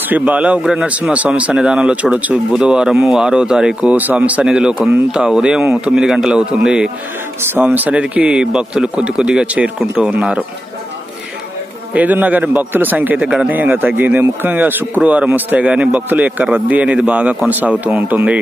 శ్రీ బాల ఉగ్ర నరసింహ స్వామి సన్నిధానంలో చూడొచ్చు. బుధవారం 6వ తారీఖు స్వామి సన్నిధిలో కొంత ఉదయం 9 గంటలు అవుతుంది. స్వామి సన్నిధికి భక్తులు కొద్దిగా చేరుకుంటూ ఉన్నారు. ఏదున్నా కానీ భక్తుల సంఖ్య అయితే గణనీయంగా తగ్గింది. ముఖ్యంగా శుక్రవారం వస్తే గానీ భక్తుల యొక్క రద్దీ అనేది బాగా కొనసాగుతూ ఉంటుంది.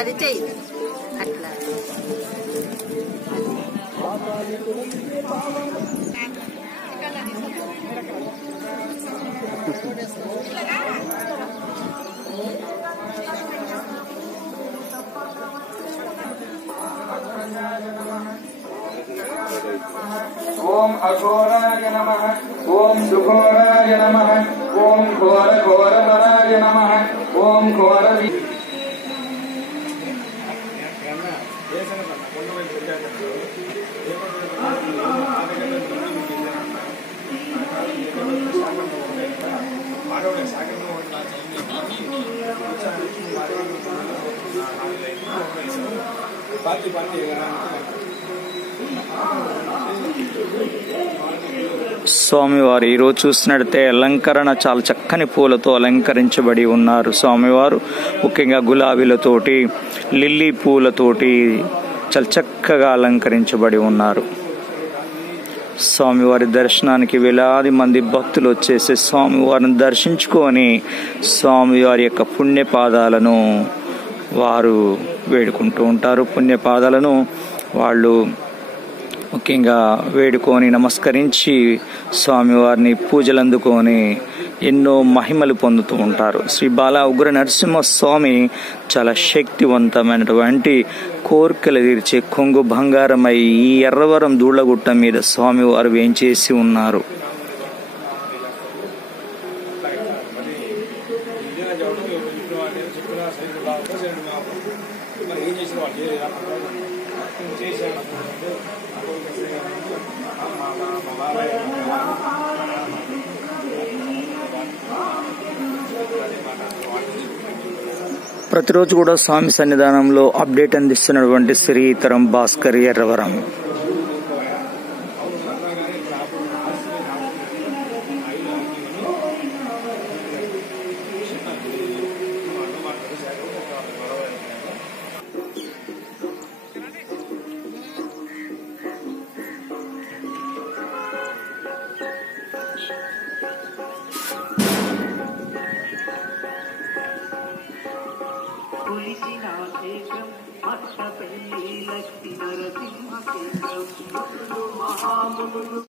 అది చెయ్యి అట్లా ఓం అఘోరాయ నమః, ఓం సుఘోరాయ నమః, ఓం ఘోర ఘోరవరాయ నమః, ఓం ఘోర స్వామివారు ఈరోజు చూసినట్లయితే అలంకరణ చాలా చక్కని పూలతో అలంకరించబడి ఉన్నారు. స్వామివారు ముఖ్యంగా గులాబీలతోటి, లిల్లీ పూలతోటి చాలా చక్కగా అలంకరించబడి ఉన్నారు. స్వామివారి దర్శనానికి వేలాది మంది భక్తులు వచ్చేసి స్వామివారిని దర్శించుకొని స్వామివారి యొక్క పుణ్యపాదాలను వారు వేడుకుంటూ ఉంటారు. పుణ్యపాదాలను వాళ్ళు ముఖ్యంగా వేడుకొని నమస్కరించి స్వామివారిని పూజలు అందుకొని ఎన్నో మహిమలు పొందుతూ ఉంటారు. శ్రీ బాల ఉగ్ర నరసింహస్వామి చాలా శక్తివంతమైనటువంటి కోరికలు తీర్చే కొంగు బంగారమై ఈ ఎర్రవరం దూళ్లగుట్ట మీద స్వామివారు వేంచేసి ఉన్నారు. ప్రతిరోజు కూడా స్వామి సన్నిధానంలో అప్డేట్ అందిస్తున్నటువంటి శ్రీతరం భాస్కర్ ఎర్రవరం. క్షేత్రం భక్త పెళ్లి లక్ష్మీ నరసింహ క్షేత్రం మహామునులు